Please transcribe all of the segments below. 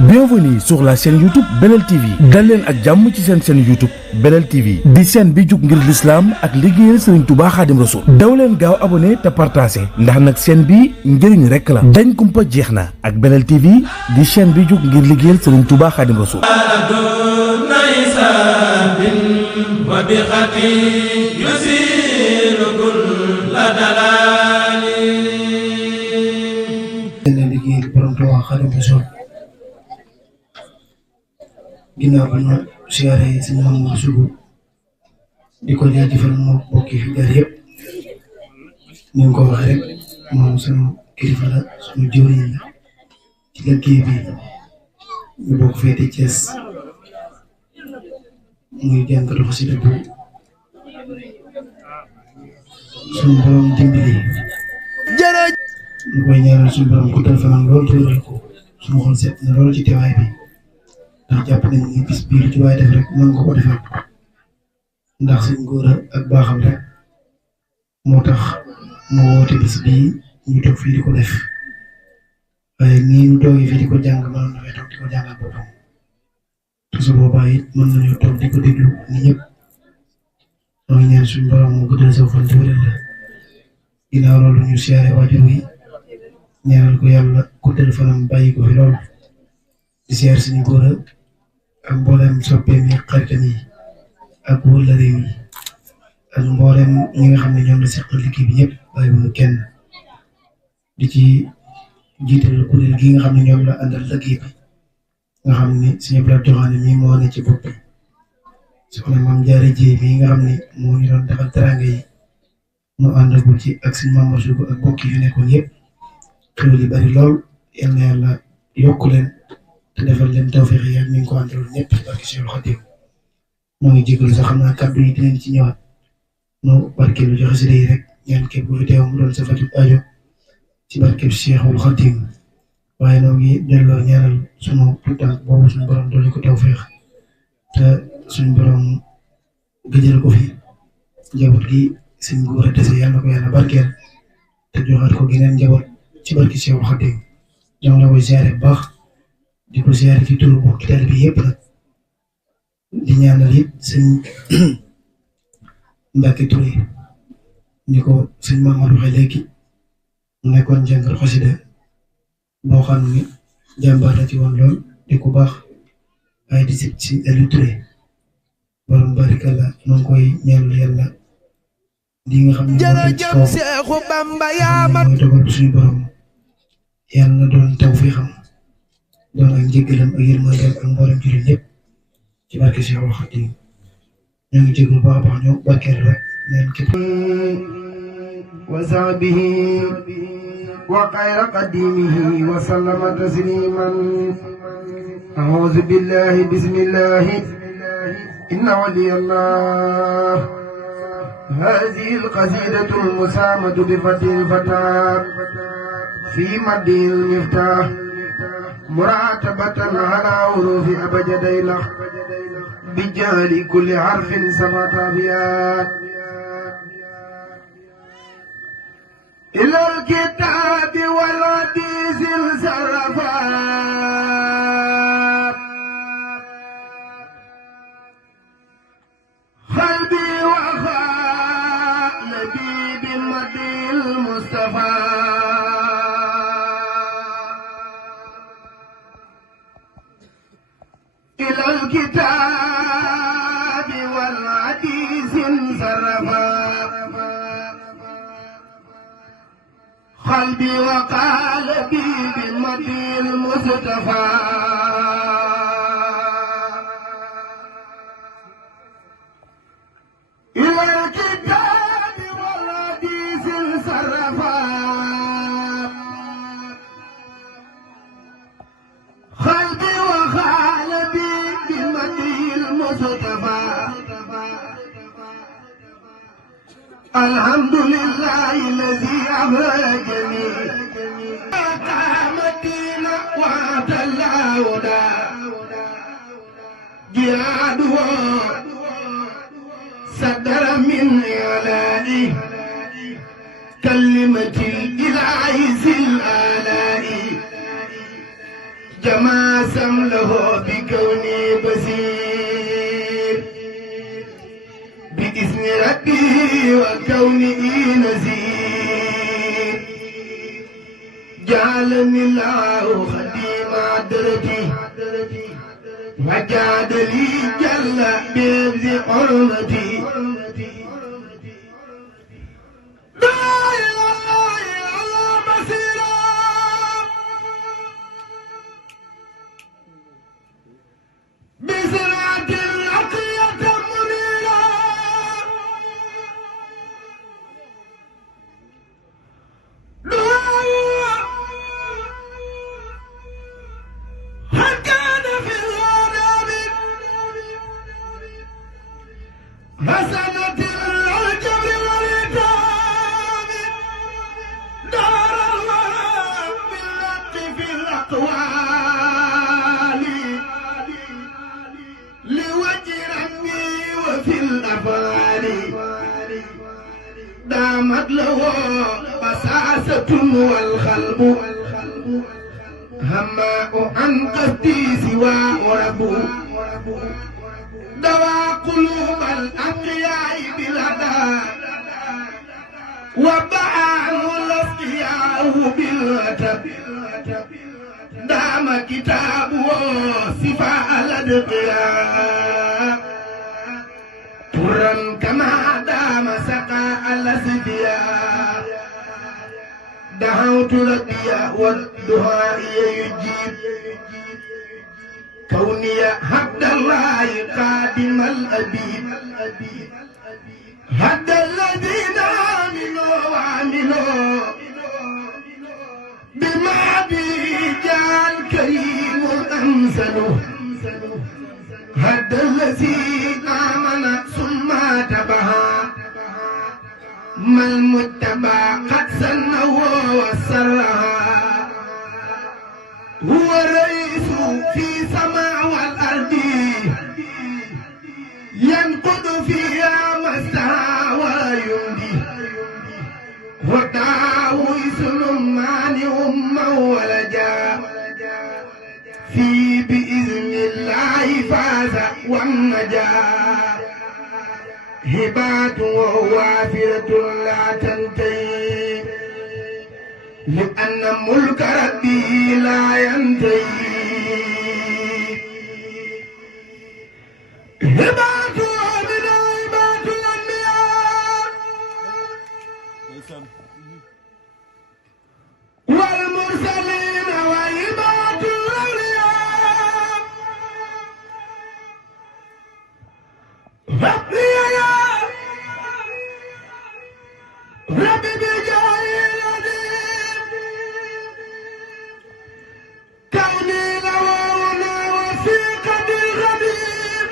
Bienvenue sur la chaîne YouTube Belel TV dal leen ak jàmm ci seen chaîne YouTube Belel TV di chaîne bi jug ngir l'islam ak liggéeyal Serigne Touba Khadim Rassoul daw leen gaaw abonné te partagé ndax nag chaîne bi njëriñ rek la dañ kumpa jeex na ak Belel TV di chaîne bi jug ngir liggéeyal Serigne Touba Khadim Rassoul ginnaaw ba ñu siyaare si Mamadou Sougou di ko jaajëfal moo bokki fi jaar yëpp ni nga ko waxee rek moom sunu kilifa la sunu jëwriñ la ci liggéey bi ñu bokk féete Thiès muy jànkatu xasida bu suñu borom dimbali ñu koy ñaanal suñu borom guddal fanam lool te wéral ko suñu xol seet na lool ci teewaay bi ndax jàpp nañ ni bis bii lu ci waay def rek mën nga ko defal ndax suñ góor ak baaxam rek moo tax mu woote bis bii ñu toog fii di ko def waaye nii ñu toogee fii di ko jàng mënoon na fay toog di ko jàngal boppam te su boobaa it mën nañoo toog di ko déglu ni ñëpp ñoo ñaan suñu borom mu guddal sa fan te wéral la ginnaaw loolu ñu siyaare waajur yi ñaanal ko yàlla guddal fanam bàyyi ko fi lool di siyaare suñu góor ak mboolem soppeem yi xaritam yi ak wëllëre yi ak mboolem ñi nga xam ne ñoom la seqal liggéey bi ñëpp bàyyiwuñu kenn di ci jiital kuréel gi nga xam ne ñoom la àndal liggéey bi nga xam ne suñu plat joxaane mi moo ne ci bopp bi soxna Maam Jaara Jéey mi nga xam ne moo ñu doon defal teranga yi mu àndagul ci ak suñu Mamadou Sougou ak mbokk yi fi nekkoon yëpp xéwal yi bari lool yal na yàlla yokku leen te defal leen tawfeex yi ak ñu ngi ko àndal ñëpp ci barke Cheikh Khadim moo ngi jégalu sax xam naa kàddu yi dinañ ci ñëwaat nu barkeelu joxe si day rek ñaan képp ku fi teew mu doon sa faju aajo ci barke Cheikhul Khadim waaye noo ngi delloo ñaanal sunu tuutànk boobu suñu borom dolli ko tawfeex te suñu borom gëjal ko fi njaboot gi suñ góor a dese yàlla ko yàlla barkeel te joxaat ko geneen njaboot ci barke Cheikhul Khadim ñoo ngi la koy ziare bu baax. di ko ziare ci turu bokki taalibe bi yëpp nag di ñaanal it sëñ Mbacke Touré ni ko sëñ Mamadou waxee léegi mu nekkoon jàngal xasida boo xam ni jàmbaar la ci woon lool di ko baax waaye di sëñ si Aliou Touré borom barikalla ñoo ngi koy ñaanal yàlla di nga xam ne mooy dogal suñu borom yàlla na doon taw fi xam doon ak njëggalam ak yërmandeem ak mboolem jullit ñëpp ci barke Cheikhul Khadim ñoo ngi jégalu baax a baax ñoo barkeel rek ñaan képp wa sahbihi wa xayra qadimihi wa sallama tasliman a'uuzu billahi bismillahi inna waliyallah هذه القصيدة المسامة بفتح الفتاة في مد المفتاح مراتبة على حروف أبجدي لخ بجهل كل حرف سبط أبيات إلى الكتاب والحديث الزرفات قلبي وخالدي بمد المصطفى إلى الكتاب والحديث انصرفا قلبي وقال بي بمدي المصطفى إلى الكتاب والحديث انصرفا قلبي وقال بي المصطفى الحمد لله الذي أخرجني قامتين وعد الله جهاده صدر من إعلاني كلمتي إلى عز الآلاء جما سمله بكوني بصير بإذن ربي وكوني نذير جعلني الله خديم عدرتي وجعل لي جل بذي حرمتي دامت له بساسة والخلب هماء عن قصدي سوى رب دوى قلوب الأقياء بالهدى وباع الأصقياء بالوتب دام كتابه صفاء الأدقياء ترا كما دام سقاء الأسدياء دعوت ربي والدعاء يجيب كوني عبد الله قادم الأبيب هدى الذين آمنوا وعملوا بما به جاء الكريم الأمثل هدى الذي آمن ثم تبها ما المتبع قد سنه وسرها هو الرئيس في سماء والأرض ينقض فيها ما استهى ويمضي وداويس مانع مولجا في بإذن الله فاز والنجا هبات ووافرة لا تنتهي لأن ملك ربي لا ينتهي هبات من هبات الأنبياء والمرسلين وهبات الأولياء ربي يا ربي بجاي العظيم كوني لونا وثيقة الغبيب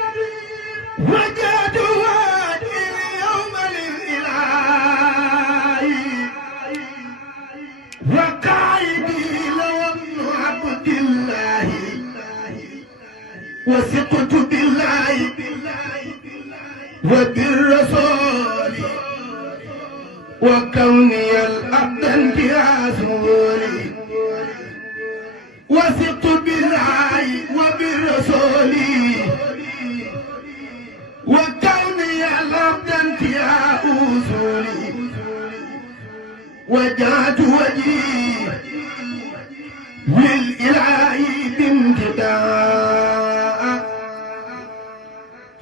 وجهت وجهي اليوم للإله وقائدي لو عبد الله وثقت بالله وبالرسول وكوني الأبد برسولي وثقت بالله وبالرسول وكوني الأبد انتهاء أصولي وجهت وجهي للإله بامتداء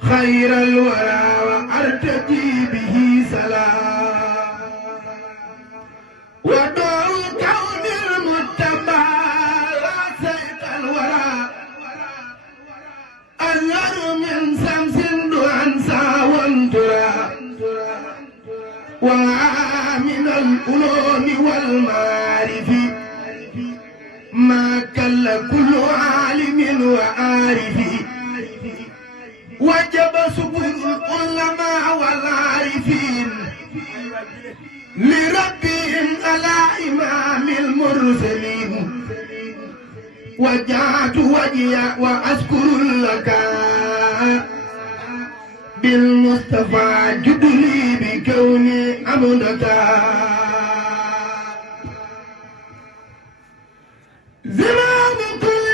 خير الورى وأرتجي به سلام ودعو كون المتبع سيد الورى أنور من شمس دعنسا وانترى ومن العلوم والمعارف ما كل كل عالم وعارف وجب سبل العلماء والعارفين لربهم على إمام المرسلين وجعت وجهي وأشكر لك بالمصطفى جدلي بكوني عبدك زمان كل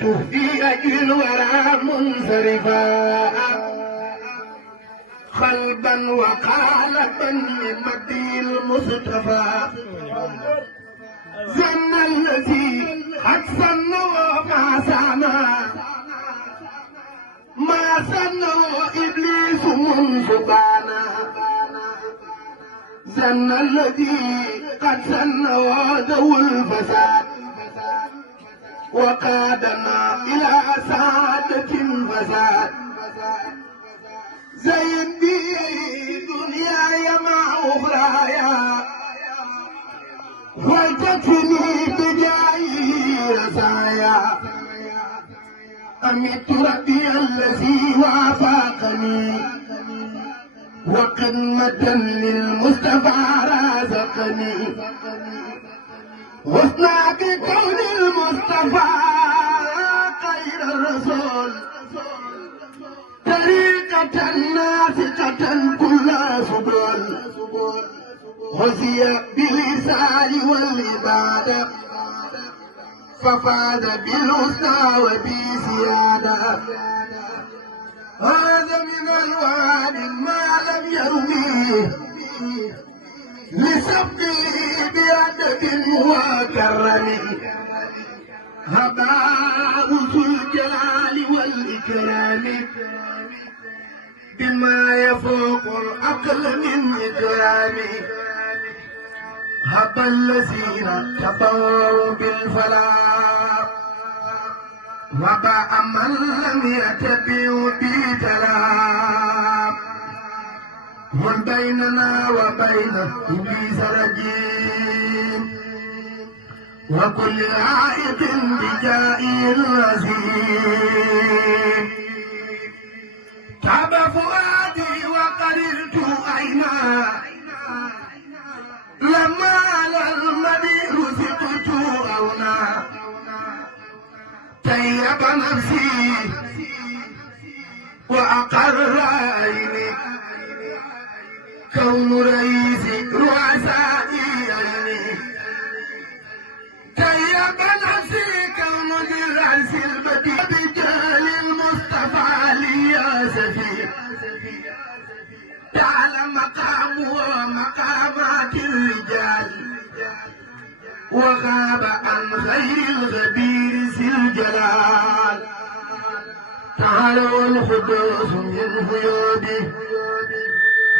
سرت في أجل الورى منصرفا قلبا وقالبا لمدي المصطفى زن الذي قد سن وما سنا ما سنه إبليس منذ بانا زن الذي قد سن وذو الفساد وقادنا إلى سعادة الفساد زين بي دنياي مع أخرايا وتكفني بجاي رزايا أمت ربي الذي وافقني وقمة للمصطفى رازقني وصنع بكون المصطفى خير الرسول طريقة ناسقة كل سبل وزي باللسان والعبادة ففاز بالحسنى وبزيادة هذا من الوعد ما لم يرميه لسبقه بأدب وكرم هباء ذو الجلال والإكرام بما يفوق العقل من إكرام هب الذين تبوا بالفلاح وباء من لم يتبعوا بتلام من بيننا وبين إبليس رجيم وكل عائد بجائه العظيم تعب فؤادي وقررت عينا لما على المدير سقط أونا طيب نفسي وأقر عيني كون رئيس رؤسائي عيني طيب نفسي كون الرأس البديع بجال المصطفى لي سفي تعالى مقامه ومقامات الرجال وغاب عن خير الغبير ذي الجلال تعالوا القدوس من فيوده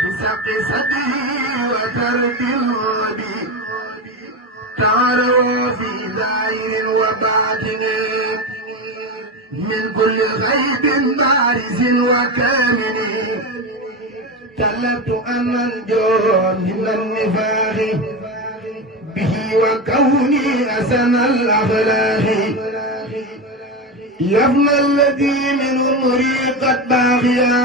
بسق صدره وترك الهدي تعالوا في ظاهر وباطن من كل غيب بارز وكامن طلبت أن أنجو من النفاق به وكوني أسن الأخلاق يا ابن الذي من عمري قد باغيا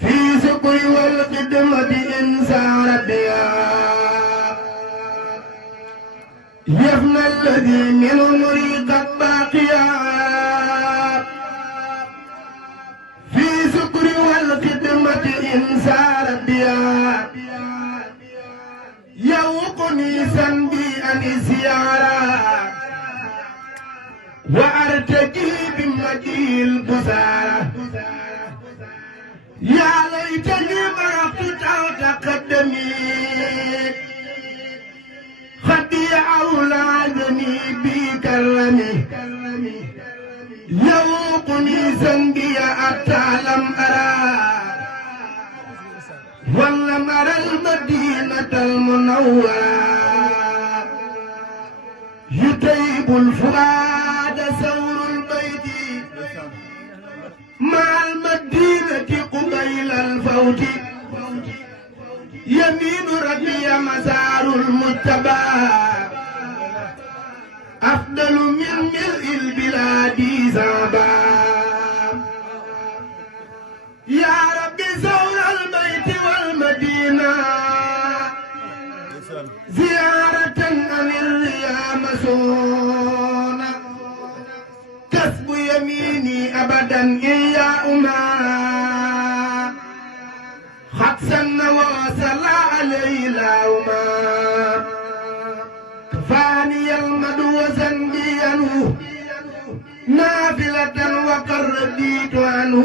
في سقي والقدمة إن سار بيا يا ابن الذي من عمري قد باقيا في سكر والخدمة إن سار بيا يوقني ذنبي عن الزيارة وأرتجي بمجيء البزارة يا ليتني ما قطعت قدمي خدي أولادني بكرمي يوقني ذنبي أتعلم أرى ولم أرى المدينة المنورة يطيب الفؤاد ثور البيت مع المدينة قبيل الفوت يمين ربي مسار المجتبى أفضل من ملء البلاد زابا يا ربي زور البيت والمدينة زيارة عن الريا مسونة كسب يميني أبدا إياهما حدسن وصلى عليه لهما كفاني المدوزن نافلة وقر رديت عنه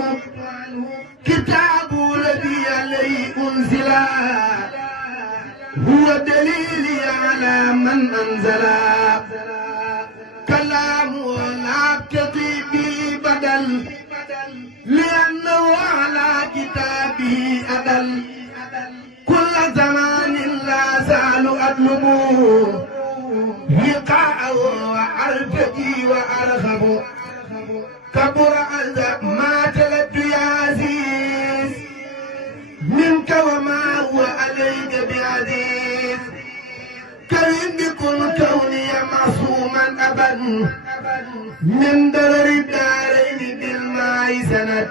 كتاب الذي عليه أنزلا هو دليلي على من أنزلا كلامه لا كتبي بدل لأنه على كتابه أدل كل زمان لا زال أطلبه لقاءه وأرتجي وأرغب كبر عذاب ما تلد يا عزيز منك وما هو عليك بعزيز كريم بكل كوني معصوما أبدا من درر الدارين بالماء سند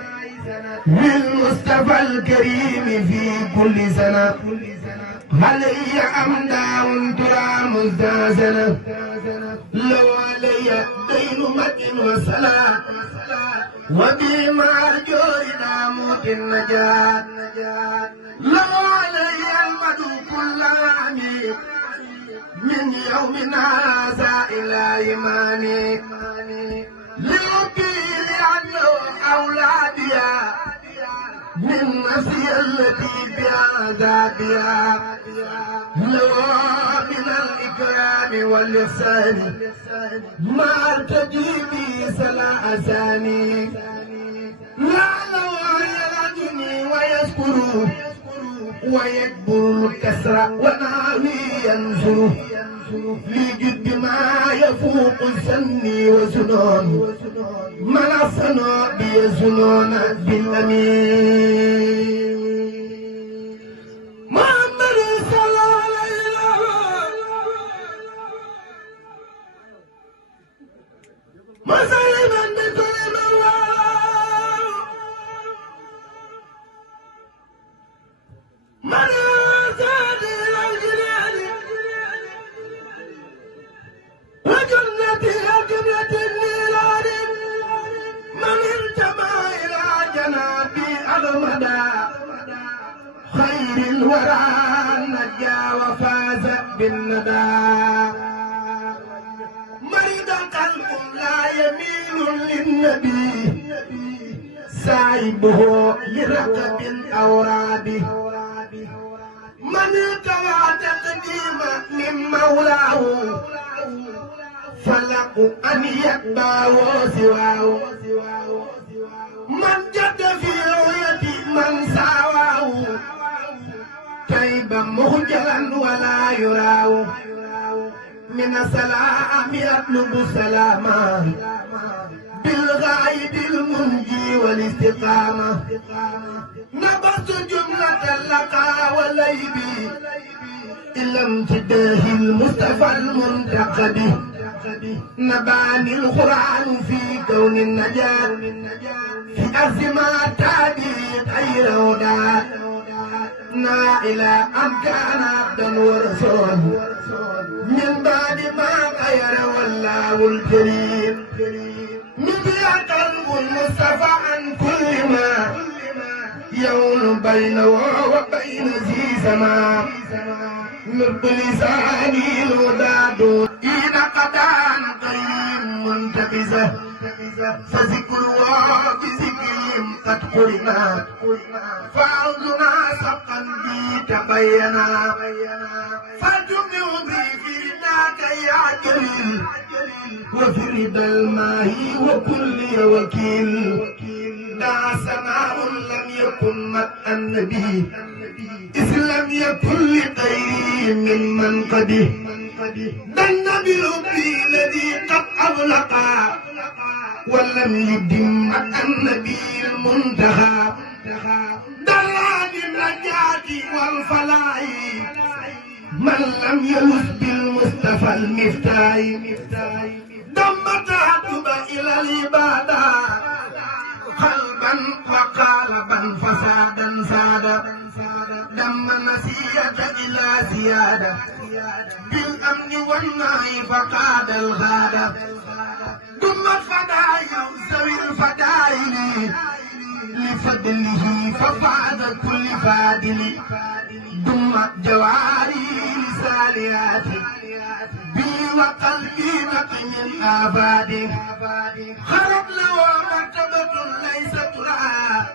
للمصطفى الكريم في كل سنة علي أمداء ترى مزدازنة لو علي دين مد وصلاة وبما أرجو ناموت النجاة لو علي المدو كل عميق من يومنا هذا إلى إيماني لربي لأنه أولاديا من نفسي التي بعذابها لو من الإكرام والإحسان ما ارتجي بي سلا أساني لا لو يرجني ويذكر ويكبر الكسر ونعمي ينزل لجد ما يفوق السن وزنون منصنا بيزنون بالأمين محمد صلى الله عليه وسلم مسلما بكل موال من زاد إلى الجنان وجنة قبلة النيران من انتمى إلى جنابي أغمدا خير الورى نجا وفاز بالندى مريض قلب لا يميل للنبي سايبه لركب الأوراد من ارتوى تقديم من مولاه فلق أن يتباه سواه من جد في رؤية من ساواه تيبا مخجلا ولا يراه من السلام يطلب السلاما بالغايب المنجي والاستقامة نبذت جملة اللقاء والليب إلا امتداه المصطفى المنتقب نباني القرآن في كون النجاة في أزمات تابي غير هدى نائلا أن كان عبدا ورسول من بعد ما غير والله الكريم نبي قلب المصطفى عن كل ما يول بينه وبين ذي زمان نرد لساني الوداد إذا قدان قيم منتبزة فذكروا بذكرهم قد قرنا فعوذنا سبقا بي تبينا فالجمع بي فرناك يا جليل وفرد الماء وكل وكيل دا سماء لم يكن مدء النبي إذ لم يكن لغيره من منقده دن بربي الذي قد أغلقا ولم يدم مدء النبي المنتهى دلان النجاة والفلاح من لم يلز بالمصطفى المفتاح دم تهدب إلى العبادة قلبا وقالبا فسادا سادا دم نسية إلى زيادة بالأمن والنهي فقاد الغادة دم الفدايا ذوي الفدائل لفضله ففاز كل فاضل دم جواري لساليات وقلبي نقي من آباد خرج له مرتبة ليس ترى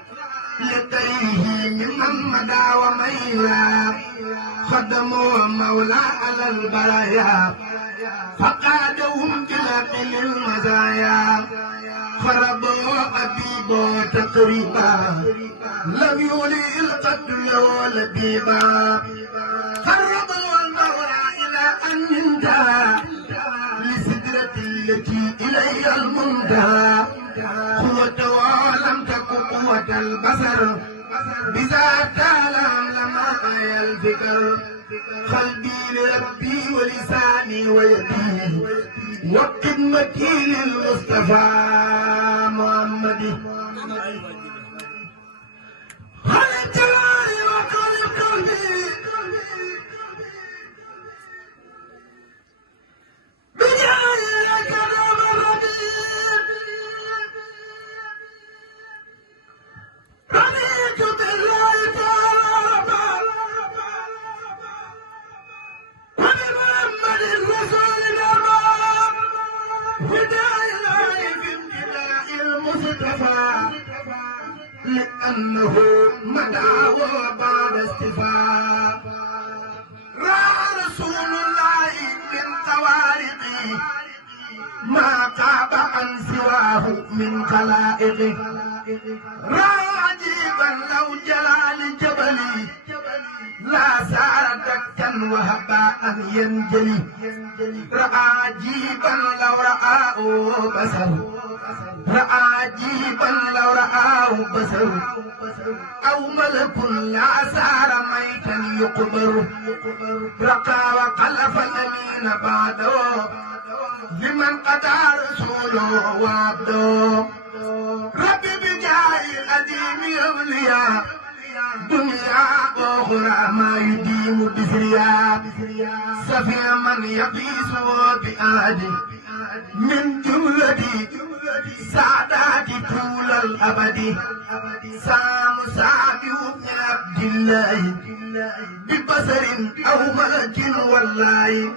لديه ممن مدى وميلا خدموا مولى على البرايا فقادهم بلاقل المزايا خربوا أبيبوا تقريبا لم يولي القتل ولبيبا خربوا المولى إلى أن انتهى لسدرة التي إليها المنتهى قوة ولم تكن قوة البصر بذات لما آية الفكر قلبي لربي ولساني ويدي وقدمتي للمصطفى محمد هل الجلال وكل قلبي بجاه لك نعم الربيب رضيت بالله تعالى وبمحمد الرسول الأمام هداي الله في امتداء المصطفى لأنه مدى وبعد استفاء رأى رسول الله من خوارقه ما قاب عن سواه من خلائقه رأى عجيبا لو جلال جبلي لا سار دكا وهباء ينجلي رأى عجيبا لو رآه بصر رأى عجيبا لو رآه بصر أو ملك لا سار ميتا يقبر رقى وقلف الأمين بعده لمن قضى رسوله وعبده ربي بجاه الأديم أولياء دنيا أخرى ما يديم بسريا سفي من يقيس بآدي من جملة سعدات طول الأبد سام سامي بن عبد الله ببصر أو ملك والله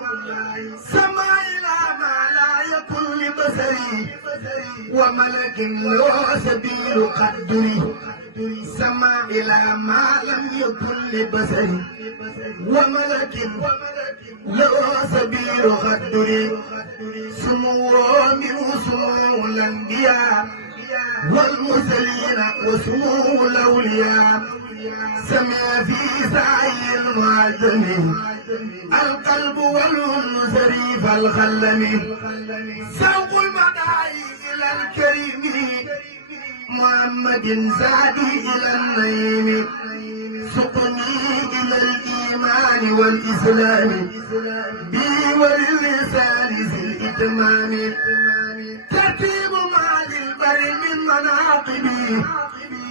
سما إلى ما لا يكون لبصري وملك له سبيل قدري سما إلى ما لم يكن لبصري وملك له سبيل قدري سموه منه سمو الأنبياء والمرسلين وسمو الأولياء سمع في سعي المعجم القلب والهم زريف الخلم سوق المدعي إلى الكريم محمد زادي إلى النعيم سقني إلى الإيمان والإسلام بي وللإنسان ذي الإتمام ترتيب مع للبر من مناقبي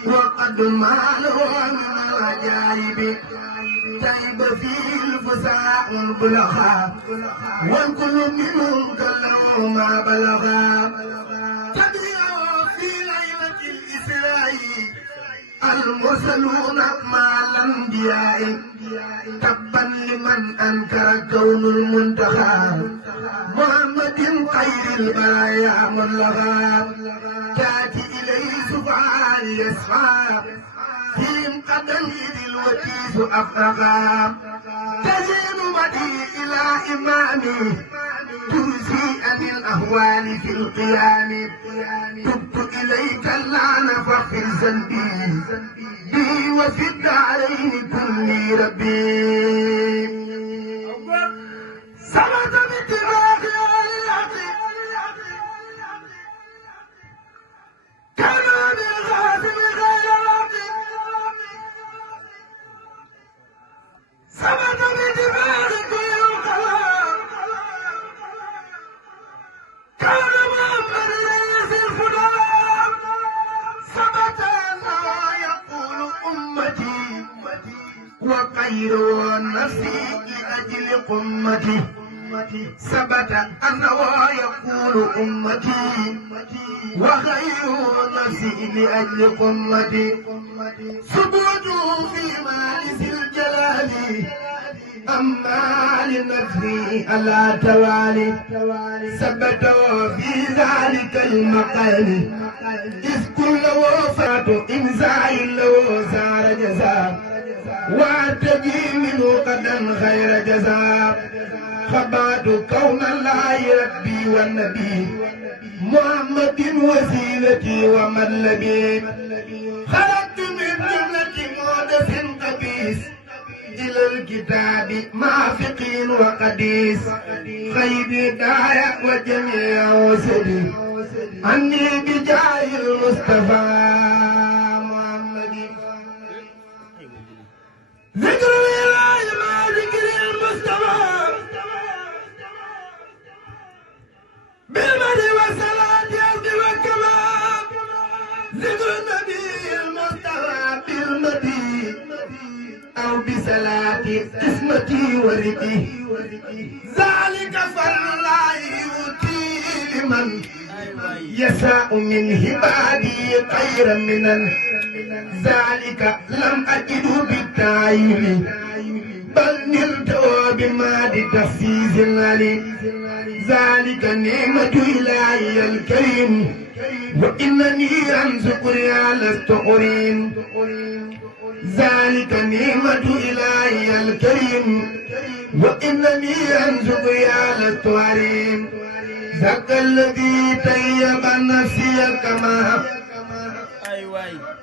وقد ماله من العجائب تيب فيه الفساء البلغاء والكل منهم كلمه ما بلغا تبيعه في ليلة الإسراء المرسلون مع الأنبياء تبا لمن أنكر كون المنتخى محمد خير البرايا ملغى تأتي إليه سبحان يسعى فيهم قدم إذ الوتيس أفرغا تزين مدي إلى إمامي تنسي عن الأهوال في القيام تبت إليك اللعن فاغفر ذنبي بي وفي الدارين كلي ربي سمت باتفاق آلهتي كما بالغاسم غيرتي سمت باتفاق كل الخلق كان محمد رئيس الخلق ثبت أنه يقول أمتي وخير نفسي لأجل قمتي ثبت أنه يقول أمتي وخير نفسي لأجل قمتي ثبوته في مال ذي الجلال أما لنفسي على توالي ثبته في ذلك المقام إذ كل وفاة إنزاع له سار جزاء وأرتجي منه قدا خير جزاء خبات كون الله ربي والنبي محمد وسيلتي ومطلبي خرجت من جملة مودس قبيس إلى الكتاب مع فقه وقديس خيبي دايا وجميع وسدي عني بجاه المصطفى محمد ذكر الله مع ذكر المصطفى بالمد والصلاة يرضي والكمال ذكر النبي المصطفى بالمدي أو بصلاة قسمتي وردي ذلك فضل الله يؤتي لمن يشاء من عبادي خيرا منن ذلك لم أجد بالتعيين بل نلت بماد تفسير علي ذلك نعمة إلهي الكريم وإنني عن شكرها لست أريم ذلك نعمة إلهي الكريم وإنني عن شكرها لست أريم ذاك الذي طيب نفسي كما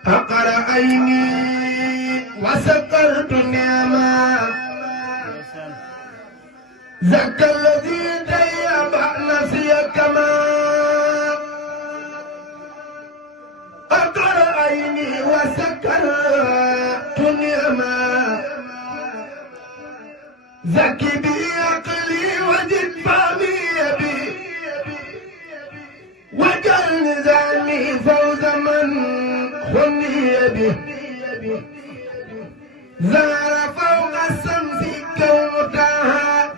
أقر عيني وسكرت نعما ذاك الذي طيب نفسي كما أقر عيني وسكرت نعما زكي بي عقلي وزد فهمي بي وجل نظامي فوز من خلي به زار فوق الشمس كونتها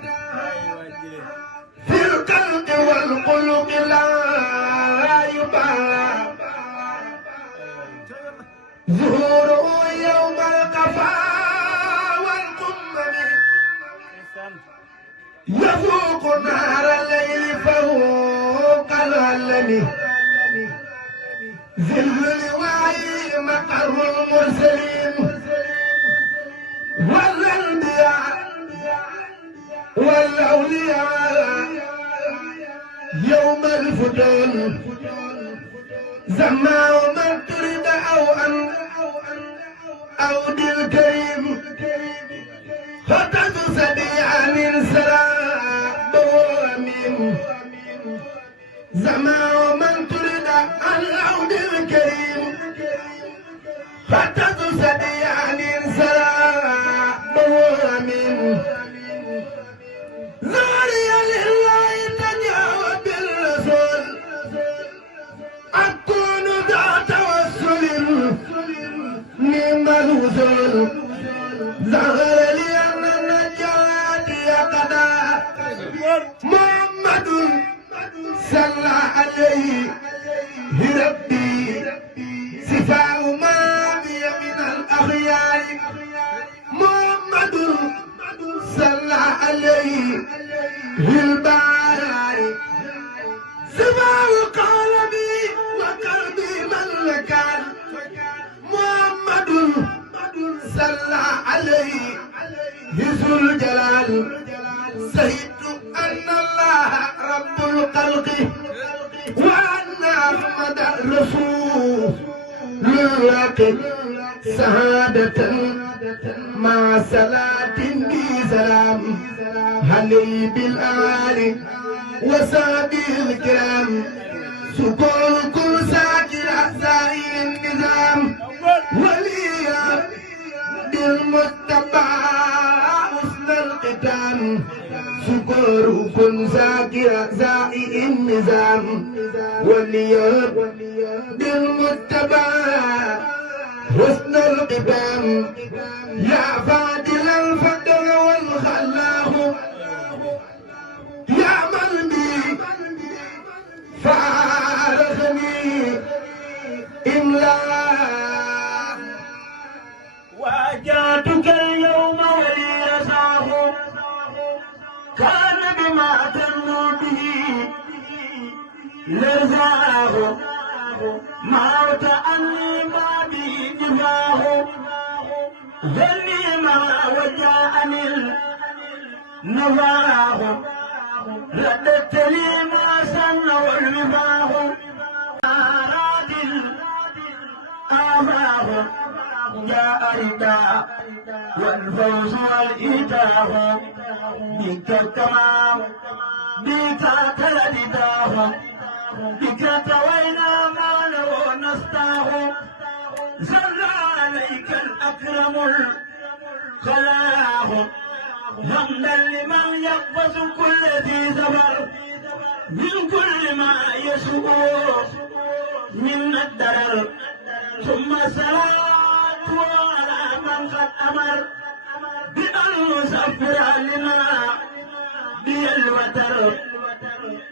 في القلب والقلوب لا يباع ظهوره يوم القفا والقمم يفوق نهر الليل فوق العلم ذل لواء مقر المرسلين والأنبياء والأولياء يوم الفتون زما من تريد أو بالكريم فتد سبيعا من سراب وميم زما من تريد أو بالكريم فتد سبيعا من سراب وميم زاريا لله تجاوب بالرسول أكون ذا توسل نعم الوصول ظهر لي أن النجاة قدا محمد صلى عليه ربي صفاء ما بي من الأخيار محمد صلى عليه الباري صفاء قلبي وقلبي ملكان محمد صلى عليه ذو الجلال شهدت أن الله رب الخلق وأن أحمد رسول الله سعادة مع صلاة بسلام علي بالآل وصحبه الكرام سكون كل ساكن زائر النظام وليا بالمتبع حسن الختام سكور كن ذاكر زائر النظام وليا بالمتبع حسن الختام يا فاضل الفضل والخلاق يا من بي فارغني إملاء واجاتك اليوم ولي صاحب الله موت أني ما بي جفاه ذني ما وجاءني النفاه رددت لي ما سن والوفاه أراد الآفاه جاء رداء والفوز والإيتاه بك التمام بك تلداه بك توينا ما له نستاه زل عليك الأكرم الخلاه حمدا لمن يقبض كل ذي زبر من كل ما يسوء من الدرر ثم صلاة على من قد أمر بأن نسفر لنا بالوتر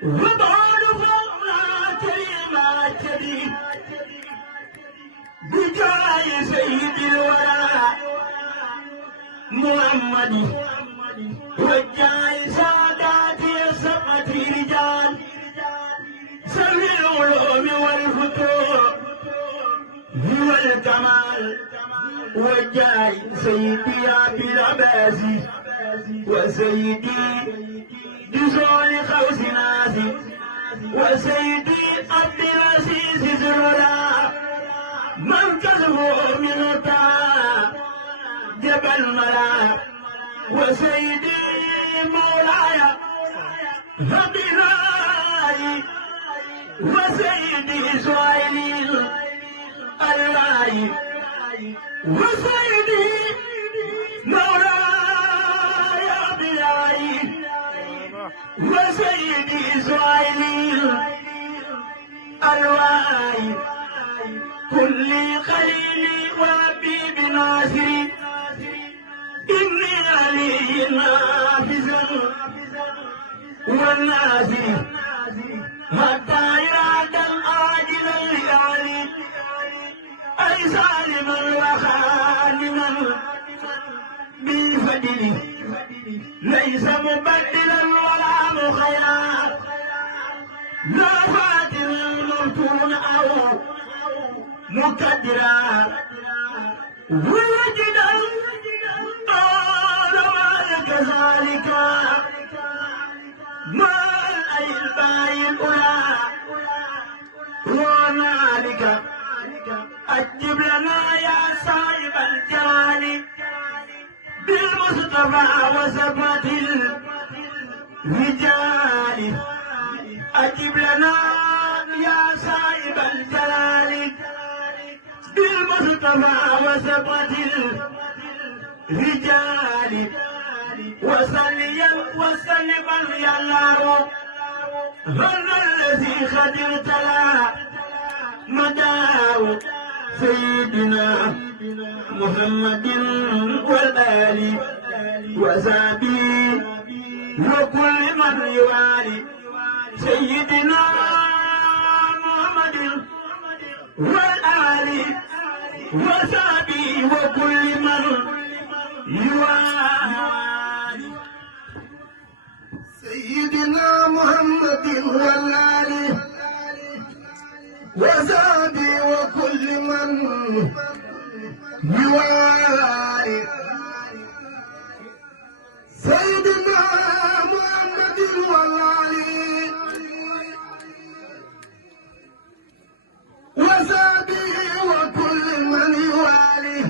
وبعد فضلا كريما كريم بجاي سيد الورى محمد وجاي سادات سبعة رجال سمي العلوم والفتوح هو الكمال وجاي سيدي أبي العباس وسيدي بزول خوس ناسي وسيدي عبد العزيز زرلا مركزه من الطاعة جبل ملا وسيدي مولاي هبلاي وسيدي إسرائيل الله وسيدي مولاي هبلاي وسيدي إسرائيل الله كل خليلي وحبيب ناصري إني علي نافذ والناصري حتى يراد العاجل العلي أي ظالما وخالما بفضله ليس مبدلا ولا مخيا لا فاتن مفتون أو مقدرا وجدا قال ما كذلك ما الأيلباء الأولى هنالك أجب لنا يا صاحب الجلال بالمصطفى وسبة الرجال أجب لنا يا صاحب الجلال بالمصطفى وسبة الرجال وصليا وسلما يا الله هل الذي خدرت لا مداه سيدنا محمد والآل وصحبه وكل من يوالي سيدنا محمد والآل وصحبه وكل من يوالي سيدنا محمد والآل وصحبه وكل من يوالي سيدنا محمد والآل وصحبه وكل من يوالي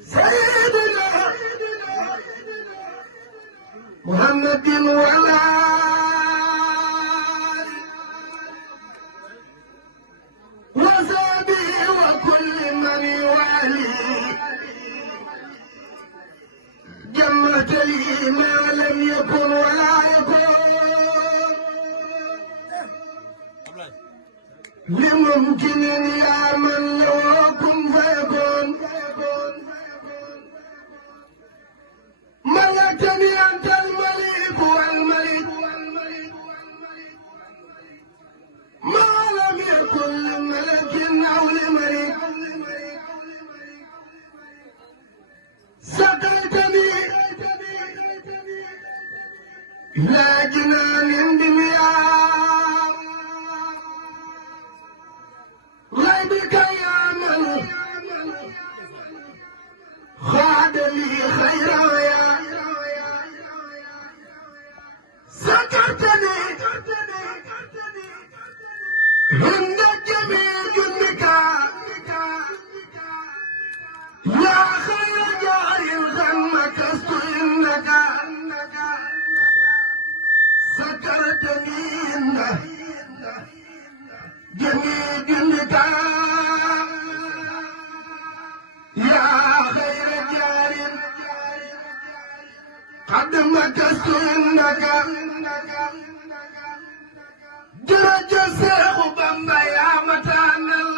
سيدنا محمد والآل وصحبه وكل من يوالي جمعت لي ما لم يكن ولا يكون لممكن يا من لو كن فيكون ملكتني أنت الملك والملك ما لم يكن لملك أو لملك سقيتني لا جنان بمياه غيبك يا من خاد لي خيرا يا سكرتني عند جميع جنك يا خير جار غمك استنك سكرتني عند جميع جنك يا خير جار قدمك استنك jërëjëf Seexu Bamba yaa ma tànnal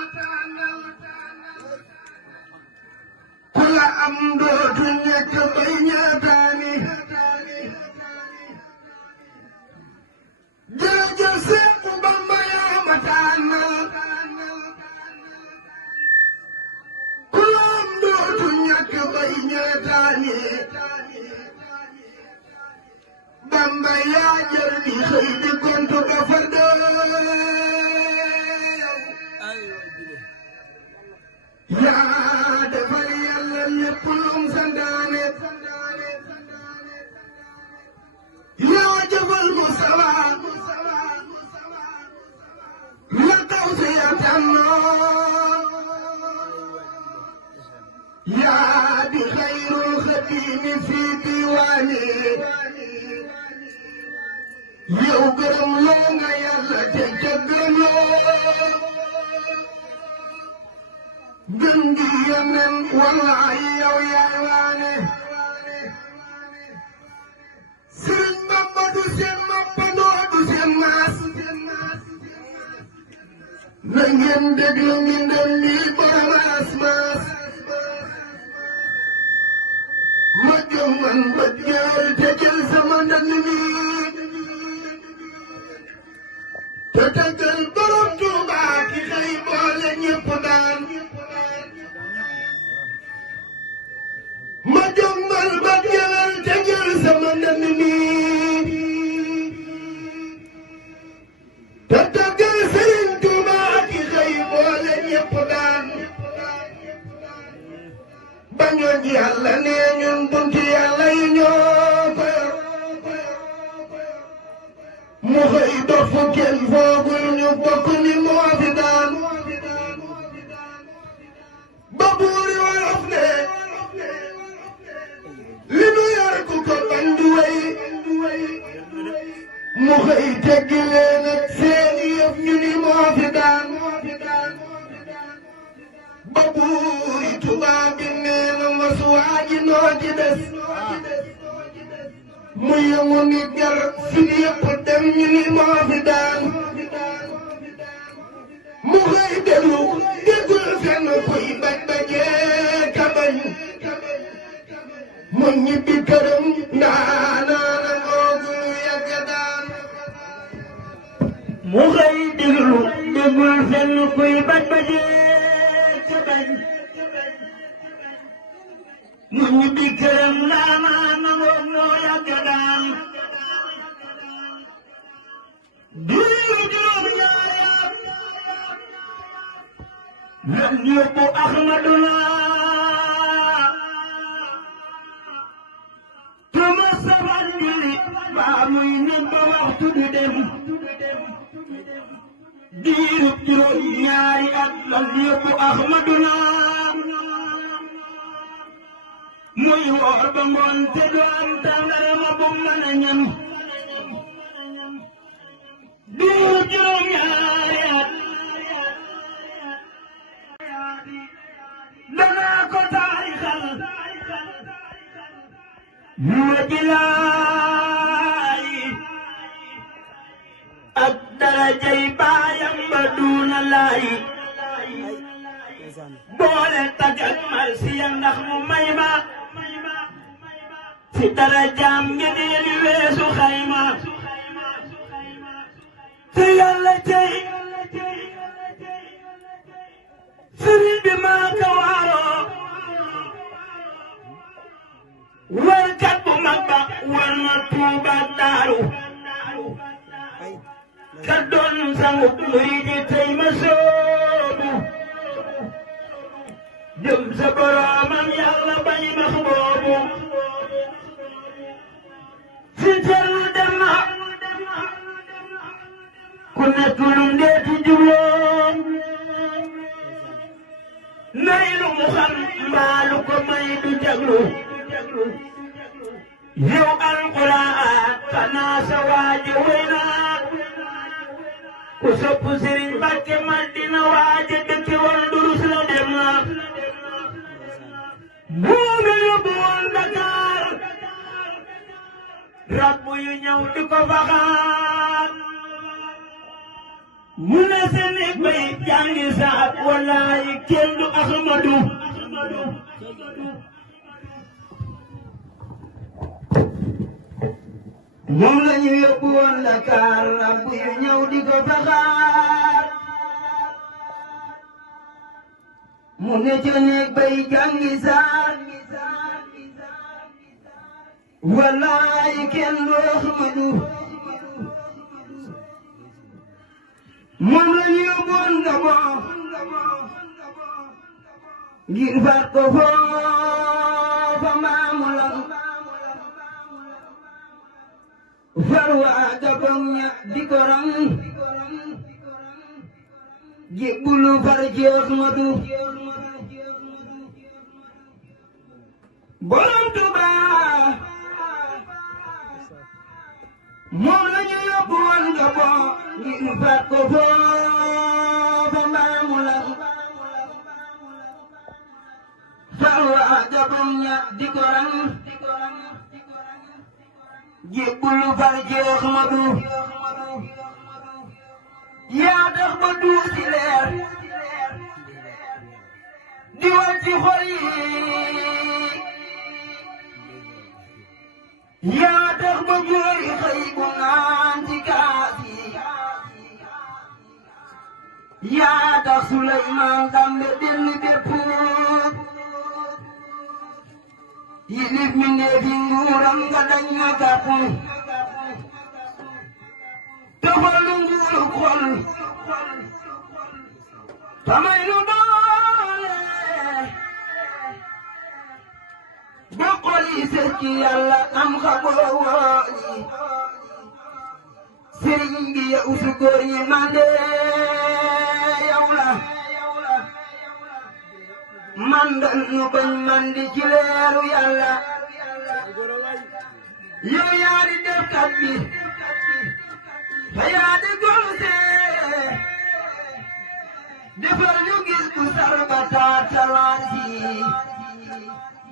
ku la am dootu ñekk bay ñaataani jërëjëf Seexu Bamba yaa ma tànnal ku la am dootu ñekk bay ñaataani Bamba yaa jël di xëy di gontu ba fa yaa defal Yàlla lépp lum santaane yaa jëfal Mustafa la taw si ya tànnoo yaa di xayrul xadiimi fi diwaani yow gërëm loo nga Yàlla te gërëm loo gën gi Yonent wallaahi yow yaay waane Sëriñ Bamba du seen mappandoo du seen maas na ngeen déglu ngi ndel lii borom asmaas ma jëm man ba jël te jël sama ndënd mi te tëggal borom Tuuba ki xëy boole ñépp daan ma jëmmal ba jëlal te jël sama ndënd mi te tëggal Sëriñ Tuuba ki xëy boole ñépp daan ba ñooñ Yàlla nee ñun bunti Yàlla yi ñoo ko yor mu xëy dox fu kenn foogul ñu bokk ni moo fi daan ba buuri Wolof ne li nu yor ku ko bañ du wey mu xëy teggi leen ak seen yëf ñu ni moo fi daan ba buuri tubaab bi nee na masuwaa ji noo ci des mu yëngu ni gar fi yëpp dem ñu ni moo fi daan mu xëy delu déggul fenn kuy baj bajee kabañ mu ñibbi këram ndaanaana ngoogul yàgg daan mu xëy déglu déggul fenn kuy baj bajee kabañ mu ñibbi këram ndaanaana ngoogul yàgg daan diiru juróom-ñaari at lan yóbbu Ahmaduna tuma safan julli baa muy nen ba waxtu du dem diiru juróom-ñaari at lan yóbbu Ahmaduna muy woor ba ngoon te du am tàndarama bu mën a ñam diiru juróom-ñaari at danaa ko taarixal wa bilaay ak darajay baayam ba duuna laay boole tag ak marsiya ndax mu may ma fi darajaam ngeneeli weesu xayma te Yàlla tey sëriñ bi maa ko waaroo warkat bu mag ba war na Tuuba Daaru ka doon sangu murid yi tey ma soobu jëm sa boroomam Yàlla bañ max boobu si Cerno dem na ku nekk lu ndeeti jubloom nay lu mu xam mbaalu ko may du jaglu yow alquran xanaa sa waaje wey naa ku sopp Sëriñ Mbàkke Madina waaje dëkk woon durus la dem na buumi yóbbu woon Dakar rabbu yu ñëw di ko faxaat mu ne seeni bay jàngi saat wallaahi kenn du Ahmadu moom la ñu yóbbu woon Dakar rabbu yu ñëw di ko faxaat mu ne ca néeg bay jàngi saat wallaahi kenn du Ahmadu moom la ñu yóbbuwoon Gabon ngir faat ko foofa maamu lan far waa Gabon ña di ko ram jébbulu far ci Ahmadu borom Tuuba moom la ñu yóbbuwoon Gabon ngir faat ko foofa maamu lan far waa Gabon ña di ko ram jébbulu far ci Ahmadu yaa tax ba duusi leer di wal ci xol yi yaa tax ba góor yi xëy bu naan ci kaas yi yaa tax Suleymaan Dambe dellu bépp yilif mi ndeefi nguuram nga dañ na kàpp tëfalu nguuru xol tamay nu doole ba xol yi sës ci Yàlla am xaboo wooli sëriñ bi yow su góor ñi mande yow la mandal nu bañ mandi ci leeru Yàlla yow yaa di defkat bi te yaa di golsee defal ñu gis ku sarba taatalaati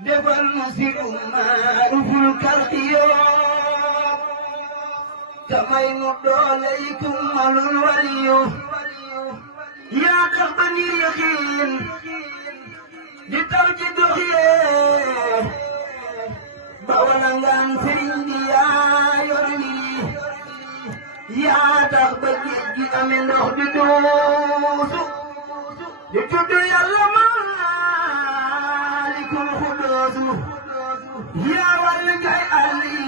defal nu si umaaruful kalkiyo tamay nu dooley kummalul waliyu yaa tax ba ngir yaqiin di taw ci dox yee ba walangaan sëriñ bi yaa yor mbiri yaa tax ba géej gi ame ndox di duusu di tudd Yàlla Maalikul Xudoosu yaa wàll ngay àll yi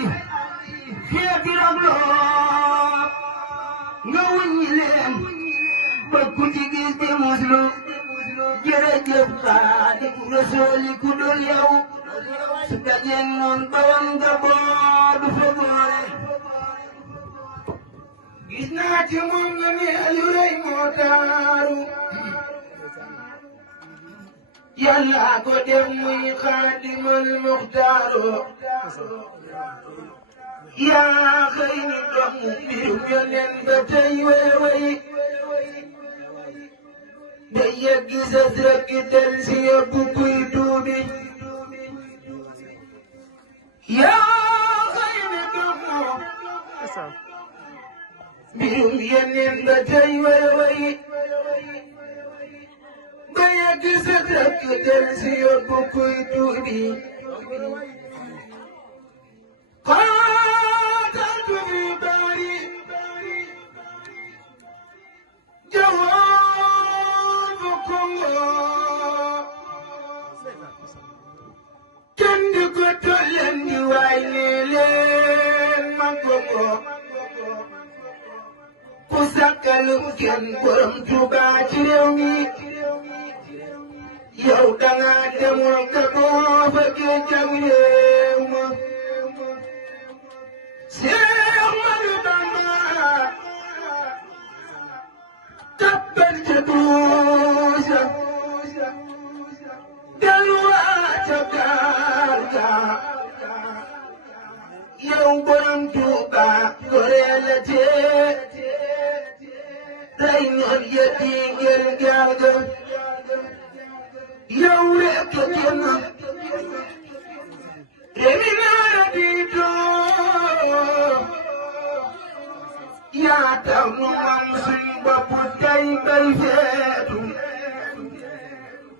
xeeti rab loob nga wuññi leen ba ku ci gis di muslu jërëjëf Xaadimu Rasuul ku dul yow su dajeen noon bawoon nga boodu fa boole gis naa ci moom nga ne yu rëy moo taaru Yàlla ko def muy Xaadimul Muxtaaru yaa xëy ni dox mu mbirum Yonent ba tey weewey day yegg sa rek del si yóbbu kuy tuubi yaa xëy ni dox mu mbirum Yonent ba tey weewey day yegg sa rek del si yóbbu kuy tuubi قاتلت في باري جوابكم كن قتل وايلين sàkkalu kenn borom Tuuba ci réew mi yow danga demul ka boo bëggee jam réew ma Seex Ahmadu Bamba tappal ca duusa delluwaat ca gaal ga yow borom Tuuba goree la tee day ñor yeddi ngeen gaal ga yow rekk kenn remi naa diitoo yaa tax nu man suñ bopp tey bay feetu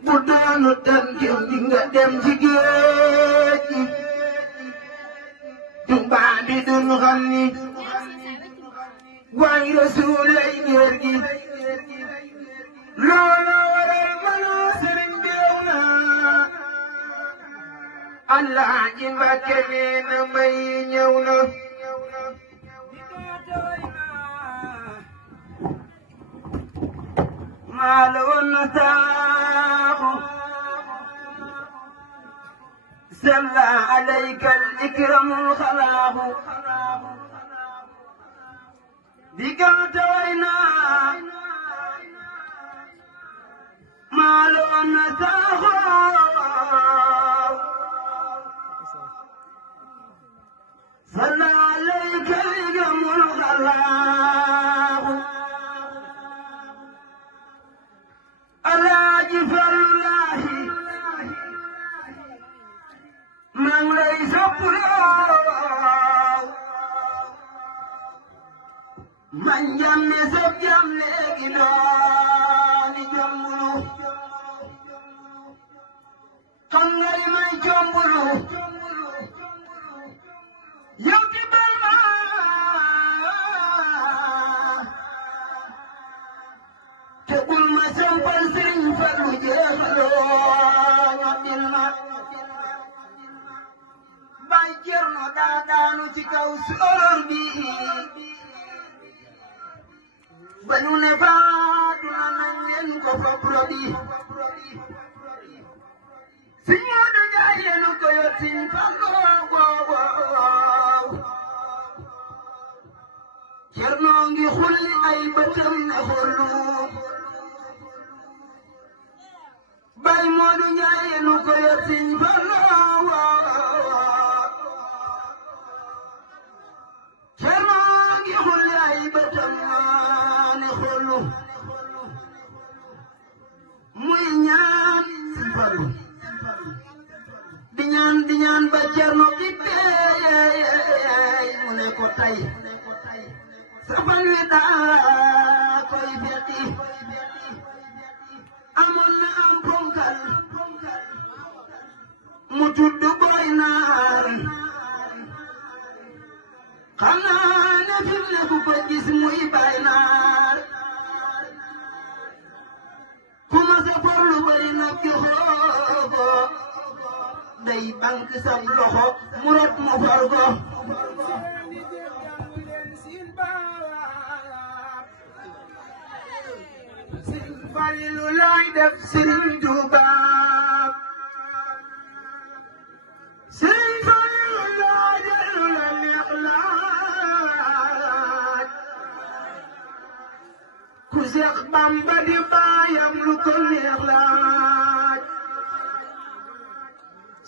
bu doonu tan jëm di nga dem ci géej gi Tuubaa bi dun xam ni waay Rasuulay géer gi looloo waral manoo sëriñ beew na Alaaji Mbàkke nee na may ñëw na maa la woon na saaxu salla alayka al ikramul xalaaxu diggante way naa maa la woon na saaxu salla alayka al ikramul xalaaxu Alaaji Falulaahi maa ngi lay soppaloo man jàmme sab jàmm léegi dooni jombulu xam nga li may jombulu yow ki bal ma te bul ma sampal Sëriñ Fallu jeexaloo ñoddil ma bay Cerno daa daanu ci kaw soor bi ba ñu ne faatu na nañ leen ko fa produit Sëñ Moodu Njaay leenu ko yor Sëñ Fallu Cerno ngi xulli ay bëtam ne xullu bay Moodu Njaay leenu ko yor Sëñ Fallu Cerno ngi xulli ay bëtam ne xullu muy ñaan Sëñ Fallu di ñaan ba Cerno bi beey mu ne ko tay safal wi daa koy fekki amoon na am ponkal mu tudd Boy Naar xam naa ne fi mu ne ku ko gis muy Baay Naar ku ma sa forlu bari nag ki xoogo day bank sam loxo mu rot mu for ko Sëriñ Falilu lay def Sëriñ Tuuba Sëriñ Falilu lay def lu la neex laaj ku Seex Bamba di baayam lu ko neex laaj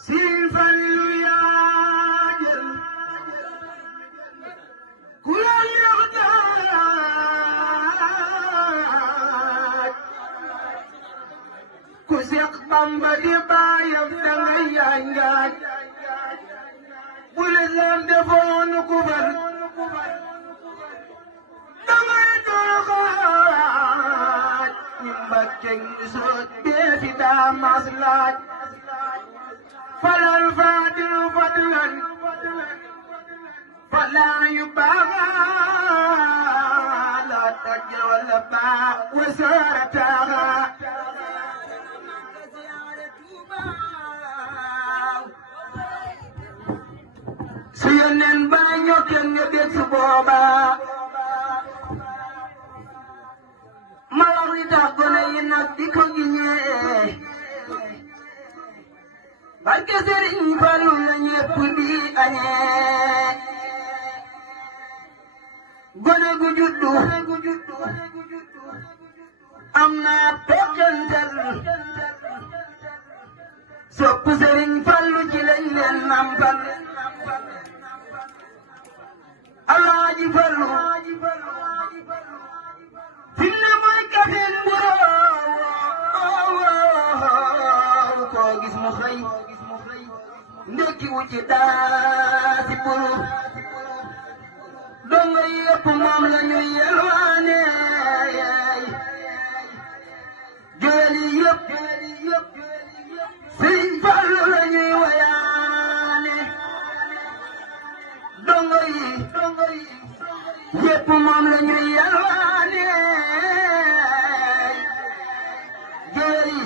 Sëriñ Falilu yaa jël ku la neex laaj ku Seex Bamba di baayam dangay yaay ngaaj bu lislaam defoon ku far dangay dooxaaj ñu Mbàkke ngi soot bee fi daa mas laaj falal faadilu fadlan falaa yu baaxaa la tajja wala baax wasaara taaxaa su yónneen ba ñokkee nga dégg su boobaa tax gone yi nag di ko giñee barke Sëriñ Fallu la ñépp di añee gone gu juddu am naa pekkentel sopp Sëriñ Fallu ci lañ leen nampal Alaaji Fallu finne mooy kafin mburoo koo gis mu xëy ndekki wu ci daasi buru dongo yépp moom la ñuy yelwaane géwél yi yépp Sëriñ Fallu la ñuy wayaane dongo yi yépp moom la ñuy yelwaane géwél yi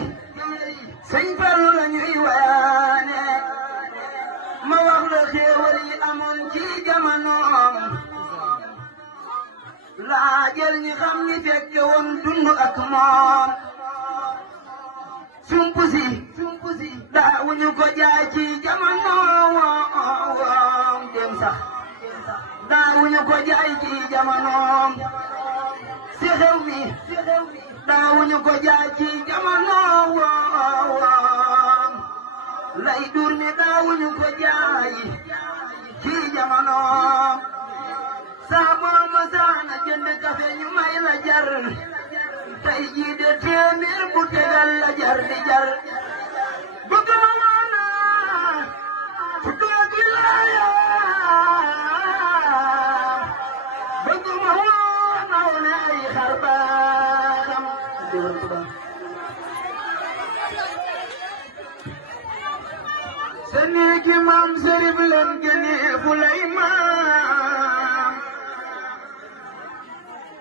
Sëriñ Fallu la ñuy wayaane ma wax la xéewal yi amoon ci jamonoom laajal ñi xam ñi fekke woon dund ak moom sumpusi daawuñu ko jaay ci jamonoom dem sax daawuñu ko jaay ci jamonoom si xew mi daawuñu ko jaay ci jamonoom lay dur mi daawuñu ko jaay ci jamonoom saa boo ma saana jënd kafe ñu may la jar tey jii de téeméer bu tegal la jar di jar bëgg ma woona fukk ak wilaaya bëgg ma woona wone ay xar baaxam sa néegi maam sërif leen génnee fu lay maam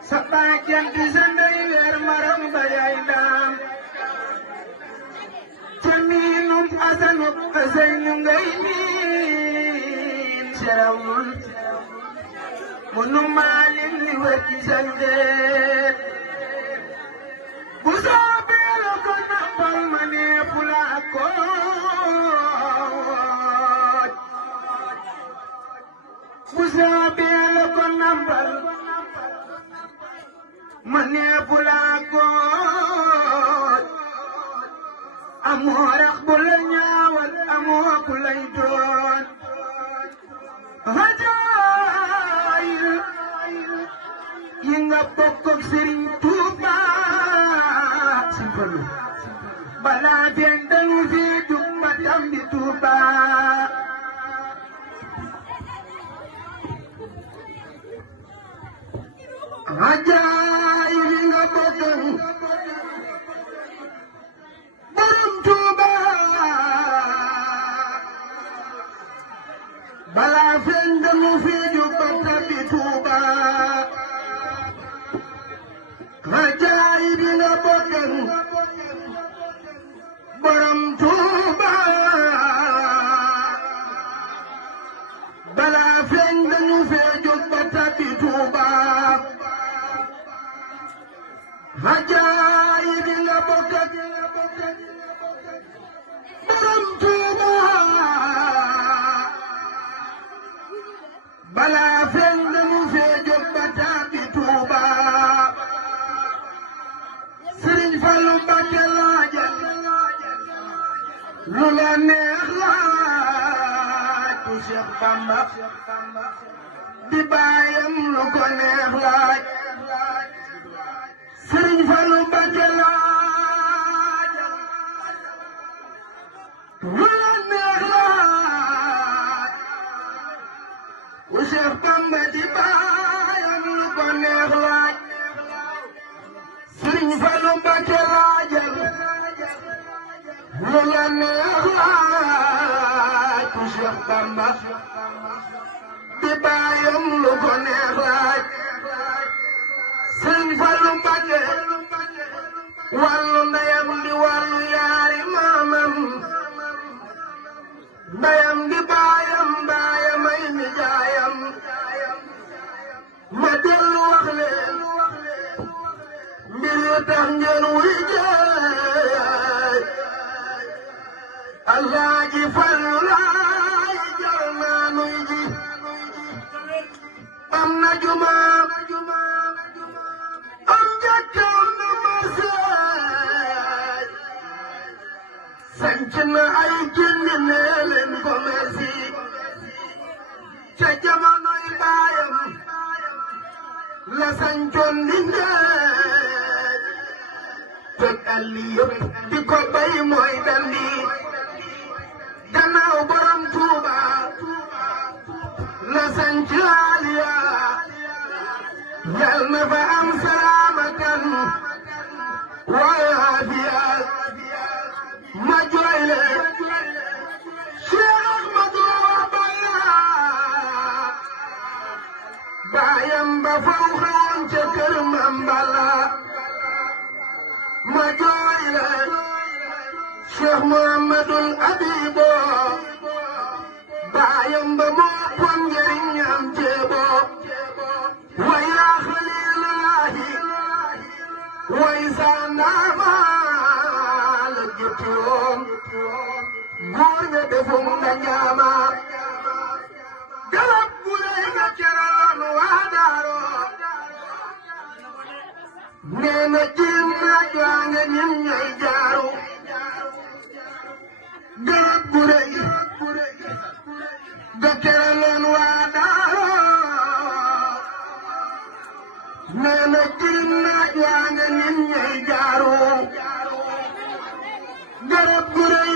sa baajanti sa ndey weer maram ba yaay ndaam ca miinum asanub asaynu ngay miin serawul munu maalin li wër ci say deet bu soobee la ko nampal ma nee fulaa kooj bu soobee la ko nampal ma nee fulaa kooj amoo rax bu la ñaawal amoo ku lay doon hajaayil yi nga bokk ak Sëriñ Tuuba Fallu balaa den dañu fi jug ba tambi Tuuba hajaayil yi nga bokk borom Tuuba balaa fen dañu fi jug ba tambi Tuuba hajaayil yi nga bokk borom Tuuba balaa fen dañu fi jug ba tambi Tuuba hajaayil yi nga bokk borom Tuuba balaa fen dañu fi jug ba tambi Tuuba Sëriñ Fallu Mbàkke laajal lu la neex laaj ku Seex Bamba di baayam lu ko neex laaj Sëriñ Fallu Mbàkke laajal lu la neex laaj ku Seex Bamba di baayam lu ko neex laaj Sëriñ Fallu Mbàkke laajal lu la neex laaj ku Seex Bamba di baayam lu ko neex laaj Sëriñ Fallu Mbàkke wàllu ndeyam di wàllu yaari maamam ndeyam di baayam baayam ay nijaayam ma dellu wax leen mbir yu tax ngeen wuy jeey Alaaji Fallu laay jar naa nuy ji am na juma am jàkkam na marseey sanc na ay jinni nee leen ko merci ca jamonoy baayam la sancoon di ndeej te dalli yëpp di ko bay mooy dalli gannaaw borom Tuuba la sanc Aliya yal na fa am salaamatan waaye aafiya ma jooyle Cheikh Ahmadu Bamba baayam ba faw xewoon ca kër Mam Balla ma jooyle Cheikh Muhammadul Abibo baayam ba moo pon njëriñam jéebo way yaa Xaliilullaahi way saa ndaama la jëtti woon góor ña defum nga ñaama garab gu lay nga ceraloon waa daaro nee na jiim naaj waa nga ñim ñay jaaru garab gu lay nga ceraloon waa daaro nee na jiim naaj waa nga ñim ñay jaaru garab gu lay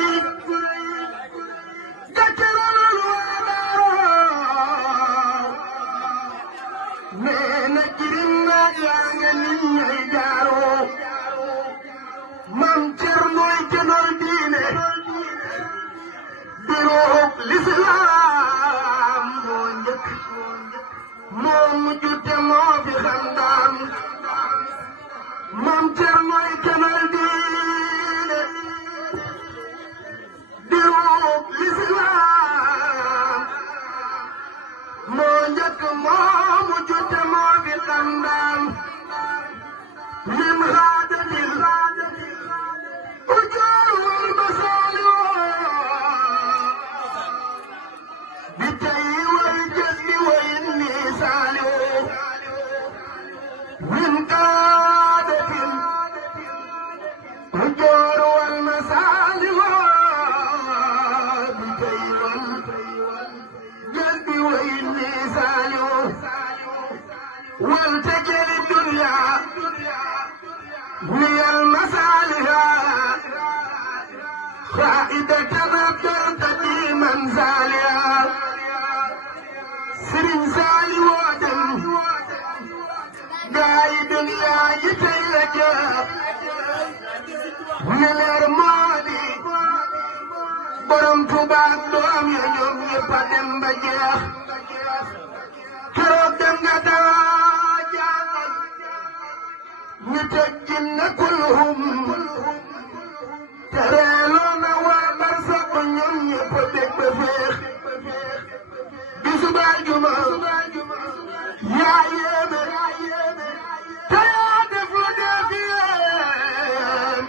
nga ceraloon waa daaro nee na jiim naaj waa nga ñim ñay jaaru Maam Cernoy tenor diine biroog lislaam moo njëkk moo mujj te moo fi xam daam Maam Cernoy tenor diine biroog lislaam moo njëkk moo mujj te moo fi xam daam min xaadatil ujoor wal masaaliw bi tey way jës bi way nii saaliw min xaadatil ujoor wal masaaliw bi tey wal jës bi way nii saaliw wal tajali dunya هي المسالها خائدة نبدأ قديما زالها سرين زالي وادم قايد يا جتيلك من الماضي برم تباك دوام يوم يقدم بجيخ كروب دم غدا نتجن كلهم تريلون وبرزق يوم يقدم بفيخ بسبع جمعة يا يمن تيادف لدفين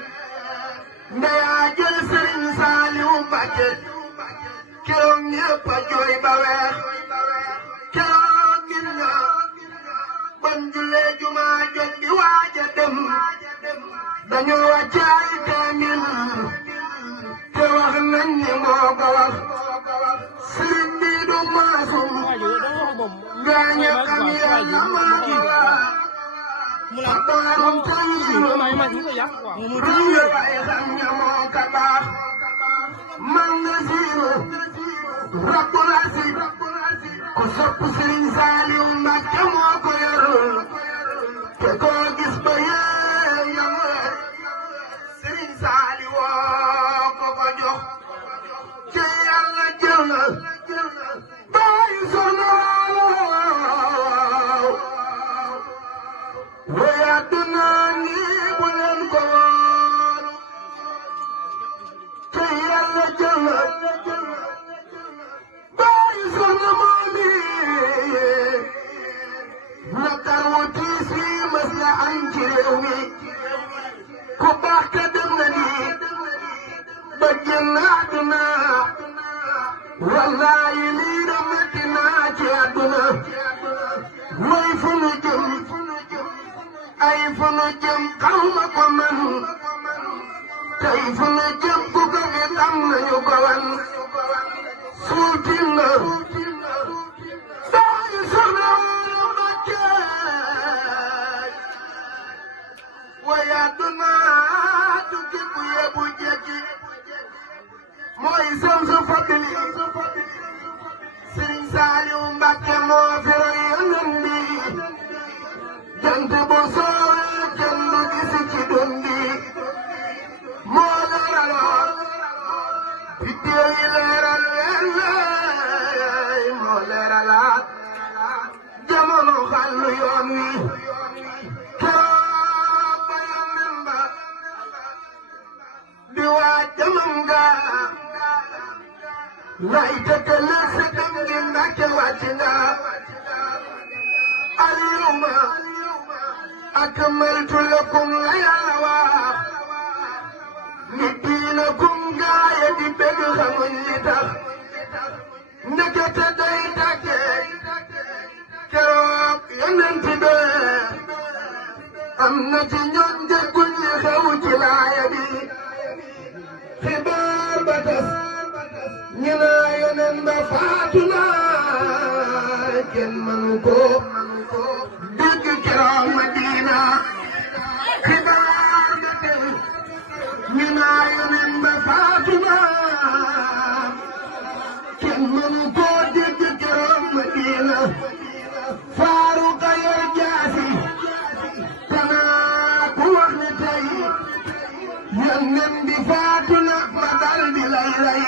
نيا جلسين سالي وبكت كيوم يبجوي بويخ كيوم جنة بنجلي جمعة جدي واجدم dañoo wàccaay kaamil te wax nañ ne moo ko wax sëriñ bi du maasum gaañe xam yàlla maa ko wax abaarum tanzilu rawe waay xam ña moo ko baax man nasiru rabbul aziz ku sopp sëriñ Saaliw Mbàkke moo ko yor te koo gis ba Saali woo ko ko jox ci Yàlla jël na bàyyi soxna way àdduna ngi bu leen ko woon ci Yàlla jël na bàyyi soxna moomi na tar wu tiis wi mas la am ci réew mi billaahi lii da metti naa ci àdduna mooy fu nu jëm ay fu nu jëm xaw ma ko man tey fu nu jëm ku ko fi xam nañu ko wan suuti na baayu soxna Mbàkke way àdduna tukki bu yebu jekki mooy Samsu Fadli Sëriñ Saaliw Mbàkke moo fi roy Yonent bi jant bu soowee kenn du gis ci dun bi moo leeraloon biddéew yi leeral weer moo leeralaat jamono xàllu yoon wi keroog ba Yonent ba di waaj demam ga lay tëkkale sa dem gi Mbàkke wàcc nga al-yawma akmaltu lakum la Yàlla wax ni diinakum gaaya di bëgg xamuñ li tax ndekete day tàgge keroog Yonent bi am na ci ñoom déggul li xew ci laaya bi xibaar ba tas ñu naa Yonent ba faatu na kenn mënu ko dégg keroog Madina xibaar ba tas ñu naa Yonent ba faatu na kenn mënu ko dégg keroog Madina Faaruqa yor jaasi tanaa ku wax ni tey Yonent bi faatu na ma dal di lay rey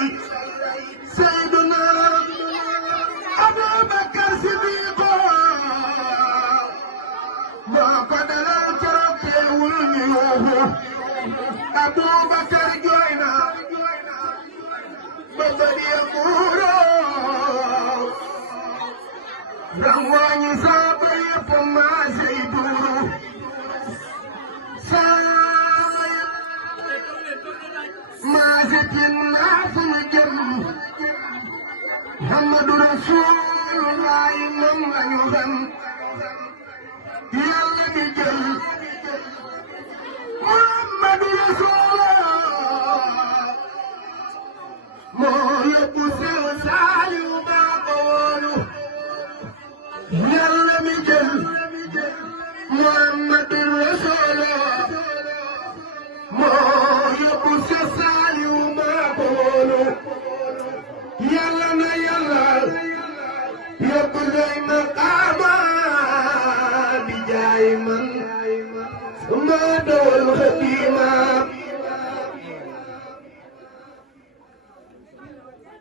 Seydina Abubakar Sidiq moo ko dalal keroog teewul ñu yuuxu Abubakar jooy na ba bëri muuroo rangooñi saaba yëpp maasey duuru saaba yëpp maase tin naa fu ñu jëm Muhammadu Rasulullahi moom lañu xam Yàlla di jël Muhammadu Rasulullah moo yóbbu Seex Saaliw baa ko wóolu Yàlla mi jël Muhammadu Rasulullah moo yóbbu Seex Saaliw baa ko wóolu Yàlla na Yàlla yóbbu doy maqaama bi jaay man suma dawal xadiima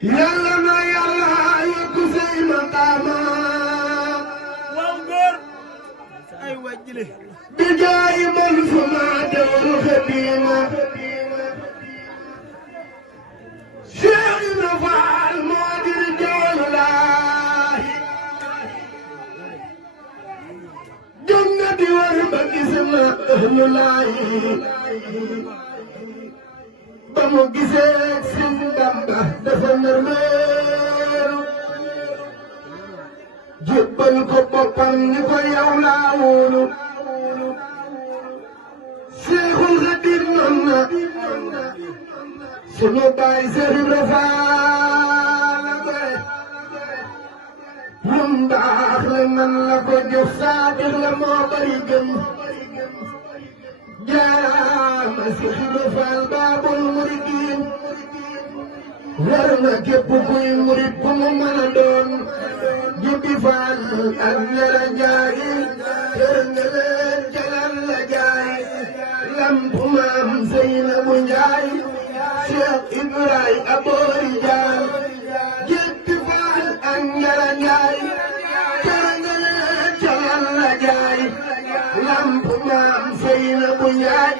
Yàlla na Yàlla yóbbu say maqaama bi jaay man suma dawal xadiima Cheikh Ibra Faal moo di Rijaalullaahi jóg na di war ba gis na Ahlullaahi ba mu gisee Sëñ Bamba dafa nërmeeru jébbal ko boppam ni ko yow laa wóolu Seexul Xadiim noon na sunu baay Seex Ibra Faal la gore lum baax la man la ko jox saadix la moo bari gëm jaama Seex Ibra Faal baabul muridiin war na képp kuy murid bu mu mën a doon jubbi faal ak ñala njaay kër nga leen jalal la jaay lampu maam Seynabu Njaay Cheikh Ibrahima Aboori Jaal jubbi faal ak ñala njaay kër nga leen jalal la jaay lampu maam Seynabu Njaay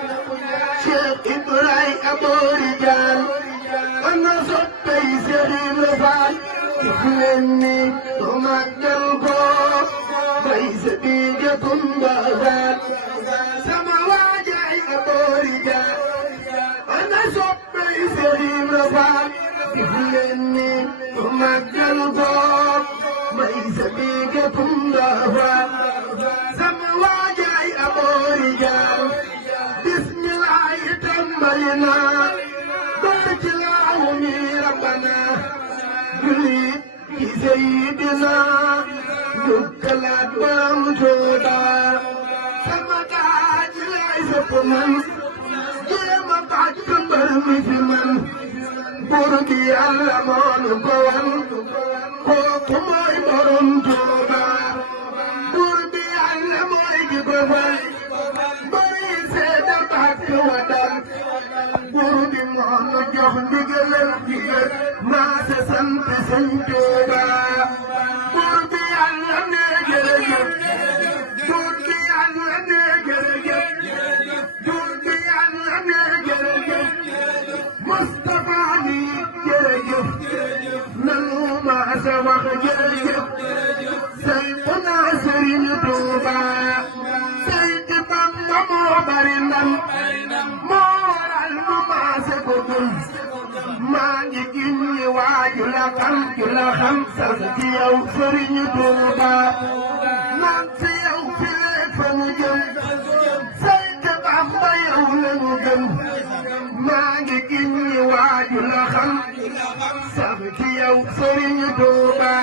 Cheikh Ibrahima Aboori Jaal ana soppey Seex Ibra Faal leen ni to màggal ko bay sa biige Kumba Faal sama waajaay Aboori Jaal ana soppey Seex Ibra Faal leen ni مجل قوم ليس بيكم دهوة سمواجعي أبو رجال بسم الله تملنا بارك الله ربنا جليد سيدنا دكالات بامتودا سمكاج ليس من جيما بعد كمبر في من برقي اللمان قوان كوكماي برم تودا برقي اللماي جبفاي بري سيدا بعد ودان برقي مانو جوخ نجلل جيجل ما سسنت سنتودا برقي اللماي جرجل برقي اللماي جرجل برقي اللماي جرجل مصطفى لي جرجل نلو ما سوخ جرجل سيدنا سرين توبا سيد بامبا برنم مورال ما سكوكل ما نجيني واجلا كم كلا خمسة يو سرين توبا نانسي يو فيلك فنجم سيد بامبا يولنجم ما نجيني واجلا كم يو سرين توبا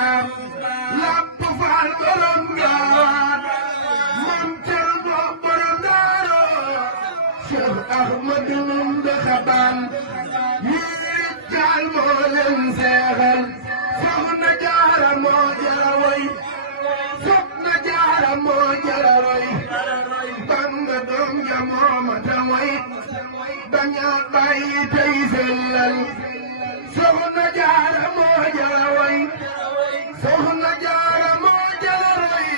lamp faal borom gaawaan mam Cerno borom daaro Cheikh Ahmadu Ndumbe Xabaan yii jaal moo leen seexal Soxna Jaara moo jara way Soxna Jaara moo jara way Bamba doom ja moo mata way baña bàyyi tey sellal Soxna Jaara moo jara way Soxna Jaara moo jara way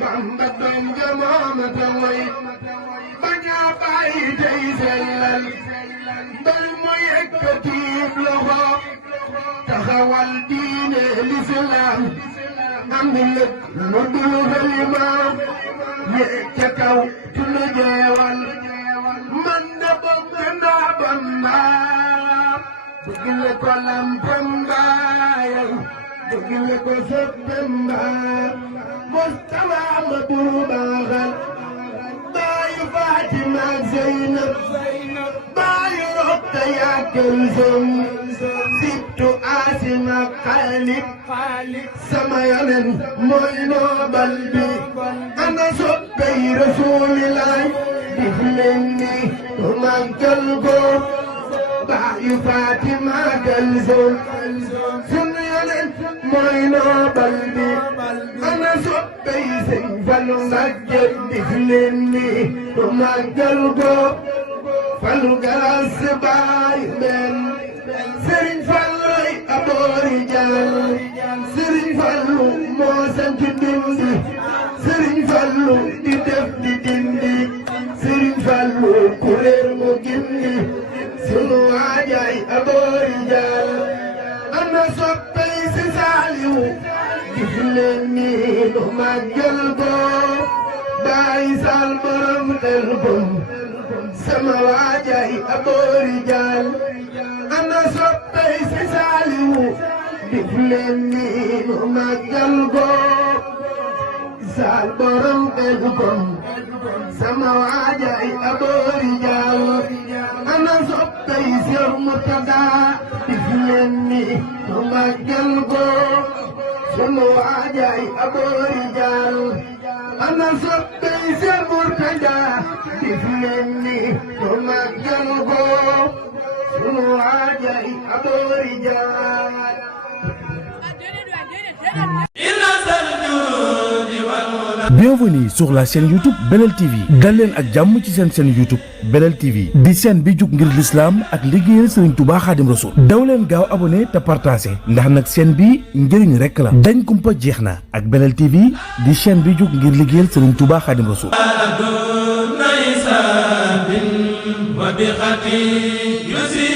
Bamba doom ja moo mata way baña bàyyi tey sellal mbal mu yëkkati loxo taxawal diine lislaam am na lépp lu dul xalimaam yéeg ca kaw tunu jeewal man de bëgg naa Bamba bëgg la ko lampam baayam bëgg la ko soppam baayam Mustafa ma duubaaxal baayu Fatima ak Zeynab baayu Roqaya Kulsum sibtu Asima Xaalid sama yonen mooy noobal bi ana soppey Rasuulilaay def leen ni màggal ko baayu Fatima Kulsum sunu yonen mooy noobal bi ana soppey Sëñ Fallu Mbàkke def leen ni màggal ko Fallu Galas baay benn Sëriñ Fallu aboori jàll Sëriñ Fallu moo sant dindi Sëriñ Fallu di def di dindi Sëriñ Fallu ku réer mu gindi sunu waajaay aboori jàll ana soppey si Saaliw gis leen ni nu màggal ko baay Sal borom del bom sama waajaay aboori jàll ana soppey si Saaliw def leen ni nu màggal ko Sal borom del bom sama waajaay aboori jàll ana soppey Seex Murtada def leen ni nu màggal ko sunu waajaay aboori jàll ana soppey Seex Murtada def leen ni nu màggal ko sunu waajaay aboori jàll Bienvenue sur la chaîne YouTube Belel TV dal leen ak jàmm ci seen chaîne YouTube Belel TV di chaîne bi jug ngir l'islam ak liggéeyal Serigne Touba Khadim Rasoul daw leen gaaw abonné te partagé ndax nag chaîne bi njëriñ rekk la dañ kumpa jeex na ak Belel TV di chaîne bi jug ngir liggéeyal Serigne Touba Khadim Rasoul wa bi khati yusi